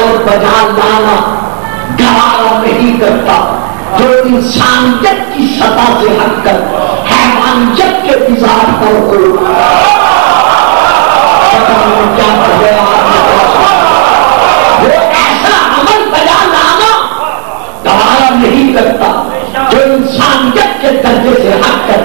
عمل بجا لانا گوارا نہیں کرتا جو انسانیت کی سطح سے ہٹ کر حیوانیت کے مزاج پر ہو. کیا گیا وہ ایسا عمل بجا لانا گوارا نہیں کرتا جو انسانیت کے درجے سے ہٹ کر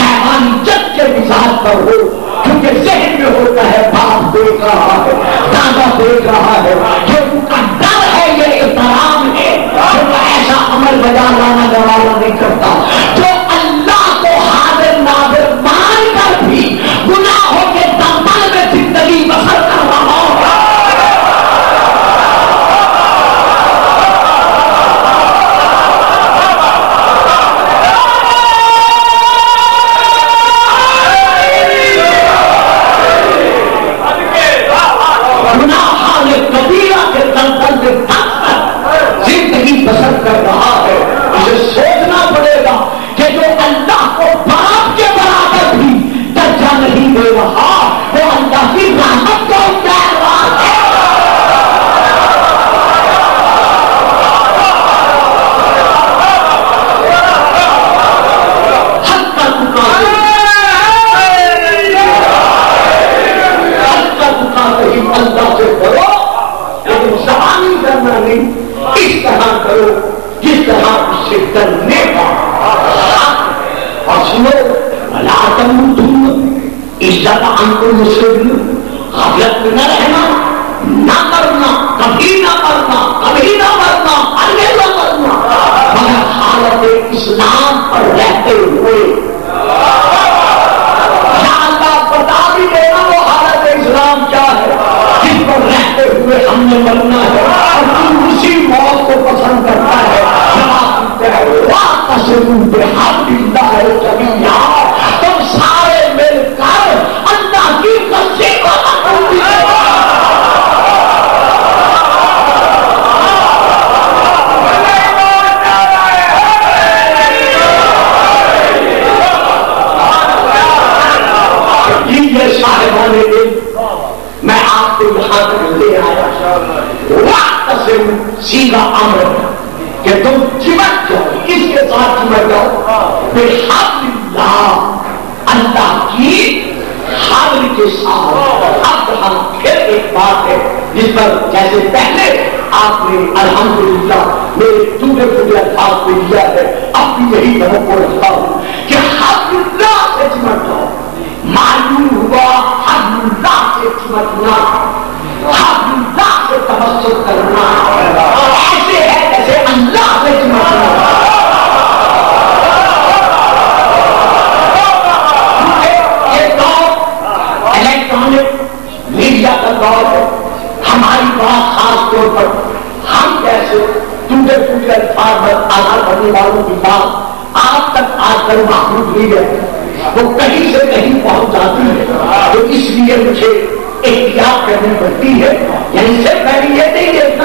حیوانیت کے مزاج پر ہو. کیونکہ ذہن میں ہوتا ہے باپ دیکھ رہا ہے، دادا دیکھ رہا ہے، جو ان کا ڈر ہے یہ احترام ہے، جو ایسا عمل بجا لانا گوارا نہیں کرتا جو اللہ کو حاضر ناظر مان کر بھی گناہوں کے دمبل میں زندگی بسر کر رہا ہوگا. زندگی بسر کر رہا ہے. اسے سوچنا پڑے گا کہ جو اللہ کو باپ کے برابر بھی درجہ نہیں دے رہا وہ اللہ کی رحمت کو اتار رہا ہے. حق کا مقابلہ اللہ سے کرو لیکن زبانی کرنا نہیں. اس طرح کرو جس طرح اس سے کرنے کا. اور سنو بلا تموتن الا وانتم مسلمون. غفلت میں نہ رہنا، نہ کرنا، کبھی نہ کرنا، کبھی نہ کرنا، آگے نہ کرنا مگر حالت اسلام پر رہتے ہوئے. یا اللہ بتا بھی دینا وہ حالت اسلام کیا ہے جس پر رہتے ہوئے ہم نے مرنا ہے. اسی موت کو پسند کرتا ہے. تم سارے مل کر اللہ کی مرضی کو پسند کرو. یہ صاحبان علم میں آپ کو یہاں تک لے آیا. سیدھا امر کہ تم چمٹ جاؤ. کس کے ساتھ چمٹ جاؤ؟ بحبل اللہ، اللہ کی حبل کے ساتھ. اب ہم پھر ایک بات ہے جس پر جیسے پہلے آپ نے الحمدللہ میرے ٹوٹے ٹوٹے الفاظ پہ لیا ہے، اب بھی یہی توقع رکھتا ہوں کہ حبل اللہ سے چمٹ جاؤ. معلوم ہوا حبل اللہ سے چمٹنا، حبل اللہ سے تمسک کرنا ایسے ہے جیسے اللہ سے چمٹنا. یہ دور الیکٹرانک میڈیا کا دور ہے. ہماری بات خاص طور پر ہم جیسے ٹوٹے ٹوٹے الفاظ پر آگاہ کرنے والوں کی بات آپ تک آ کر محفوظ ہوئی ہے. وہ کہیں سے کہیں پہنچ جاتی ہے. تو اس لیے مجھے احتیاط کرنی پڑتی ہے. یعنی صرف میں نے یہ نہیں دیکھنا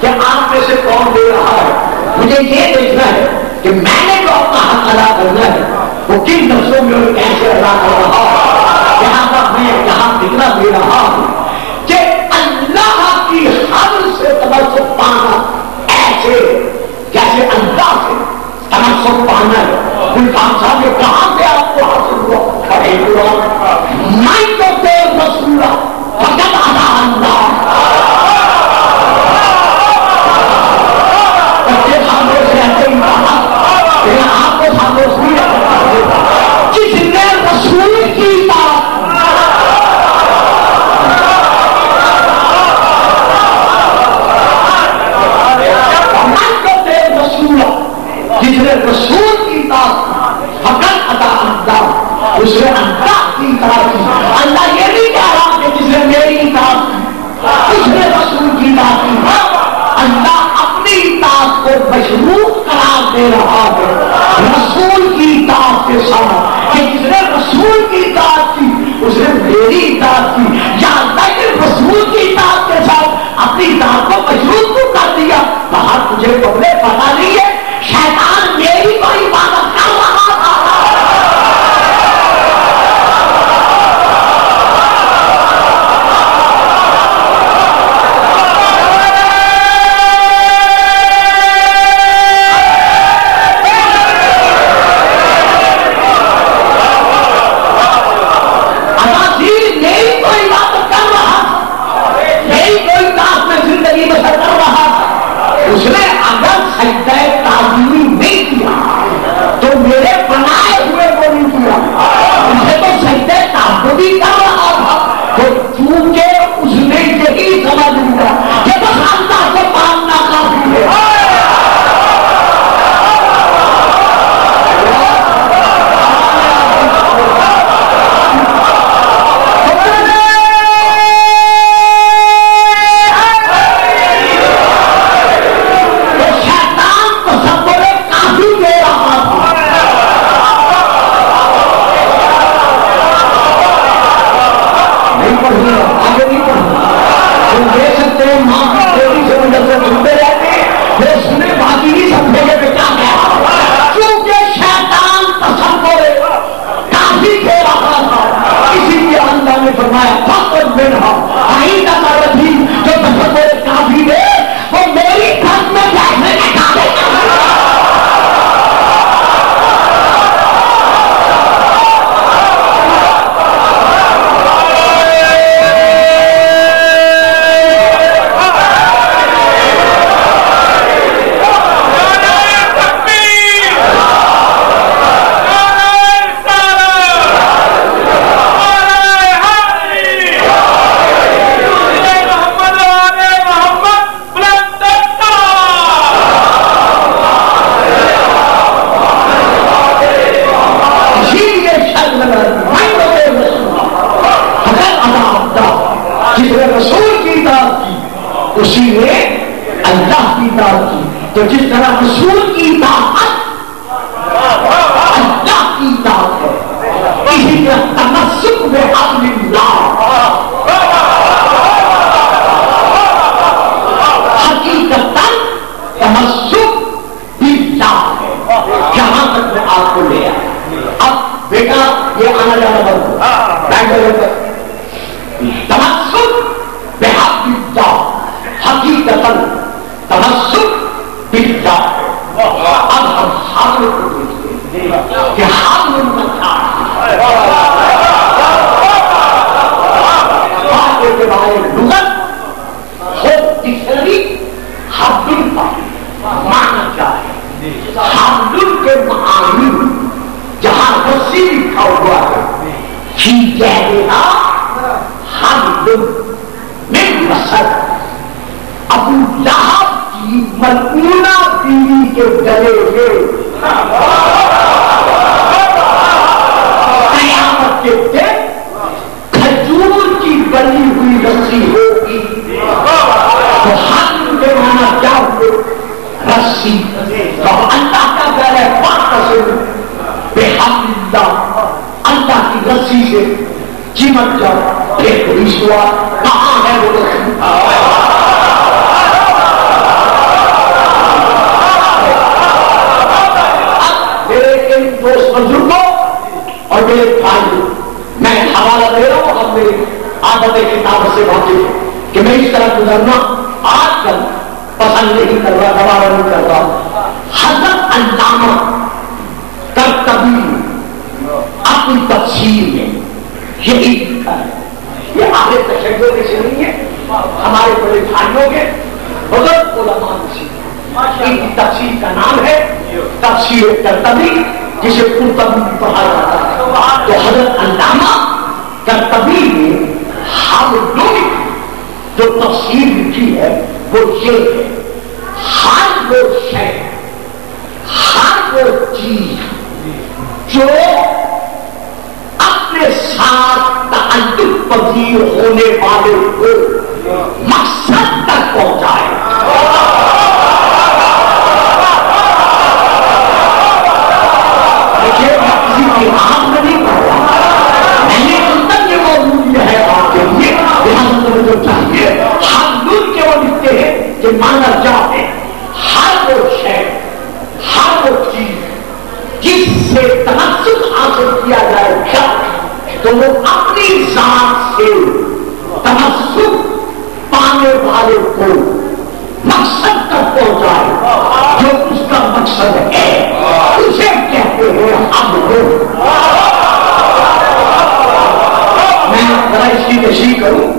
کہ آپ میں سے کون دے رہا ہے، مجھے یہ دیکھنا ہے کہ میں نے جو اپنا حق ادا کرنا ہے وہ کن نفسوں میں اور کیسے ادا کر رہا ہوں. یہاں پر میں یہاں فکرہ دے رہا ہوں کہ اللہ کی حبل سے تمسک پانا ایسے جیسے اللہ سے تمسک پانا ہے. گلفام صاحب یہ کہاں سے آپ کو حاصل ہوا؟ کھڑے قرآن میں تو تیر رسولہ فقط ادا اللہ. بچے خاموش رہتے ہی کہا لیکن آپ کو خاموش نہیں رہتا. جس نے رسول کی بات میں تو تیر رسولہ، جس نے رسول کی بات فقط ادا اللہ، اس نے اللہ کی اطاعت کی. اللہ یہ نہیں کہہ رہا کہ جس نے میری اطاعت کی، اس نے رسول کی اطاعت کی. اللہ اپنی اطاعت کو مشروط قرار دے رہا ہے رسول کی اطاعت کے ساتھ کہ جس نے رسول کی اطاعت کی اس نے میری اطاعت کی. یا اللہ نے رسول کی اطاعت کے ساتھ اپنی اطاعت کو مشروط کو کر دیا. کہا تجھے پہلے پتا نہیں ہے شیطان میری کو عبادت کر رہا تھا. آنا جانا بند تمسک بحق اللہ حقیقت تمسک باللہ. اب ہم حامل کو دیکھتے ہیں کہ حامل کا کیا کے بارے لغت خود ڈکشنری حمل کا معنی کیا ہے؟ حمل کے معانی جہاں رسی لکھا ہوا ہے فی جہلہا حمل من مسد. ابو لہب کی ملعونہ بیوی کے گلے میں قیامت کے دن کھجور کی بنی ہوئی رسی ہوگی. تو حمل کے معنی کیا ہوئے؟ رسی. تو اللہ کا گھر ہے واتصل بحبل اللہ، اللہ کی رسی سے چمٹ جاؤ. ایک رشوہ کہاں ہے وہ رسی؟ دوست بزرگوں اور میرے بھائیوں، میں حوالہ دے رہا ہوں اپنے عادت کتاب سے واقف کہ میں اس طرح گزرنا آج کل پسند نہیں کر رہا، گوارا نہیں کرتا. حضرت علامہ قرطبی اپنی تفسیر میں یہی لکھا ہے. یہ آگے تشیعوں کے سے نہیں ہے، ہمارے بڑے بھائیوں کے بزرگ علماء سے ان کی تفسیر کا نام ہے تفسیر قرطبی، جسے قرطبی بھی پڑھا جاتا ہے. تو حضرت علامہ قرطبی نے حمل جو تفسیر لکھی ہے وہ یہ ہے: ہر وہ شے، ہر وہ چیز جو اپنے ساتھ تعلق پذیر ہونے والے کو مقصد تک پہنچائے. مانا جاتے ہر وہ شے، ہر وہ چیز جس سے تناسب حاصل کیا جائے گا تو وہ اپنی ذات سے تناسب پانے والے کو مقصد تک پہنچائے. جو اس کا مقصد ہے اسے کہتے ہیں ہم لوگ. میں ذرا اس کی تشریح کروں.